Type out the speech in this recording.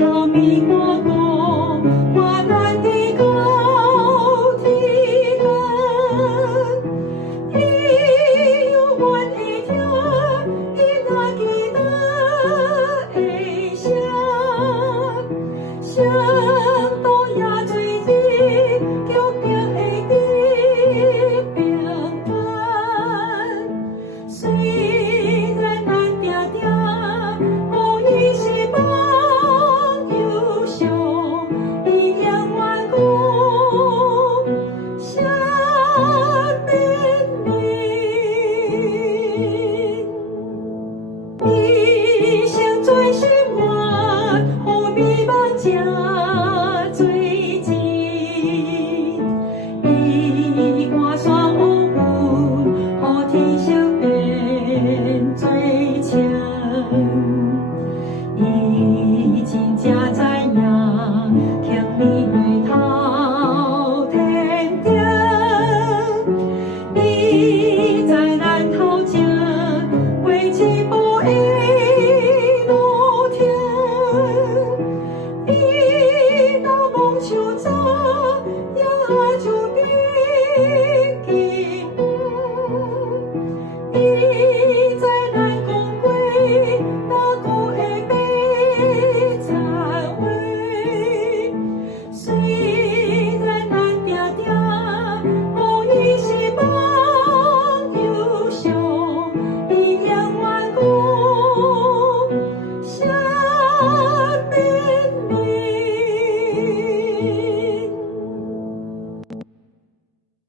头咪我过，我咱的高天根，伊有阮的听，伊若记得会声，声都也最日，叫叫会得平安。虽然咱定定无伊是梦忧伤，伊永远讲声绵绵，一生做心愿，互美梦正最真。伊寒山乌云，互天色变最青。伊真正知影，强你回头天顶。伊在咱头前，挥起步一路听。伊若梦想走，也就别记。伊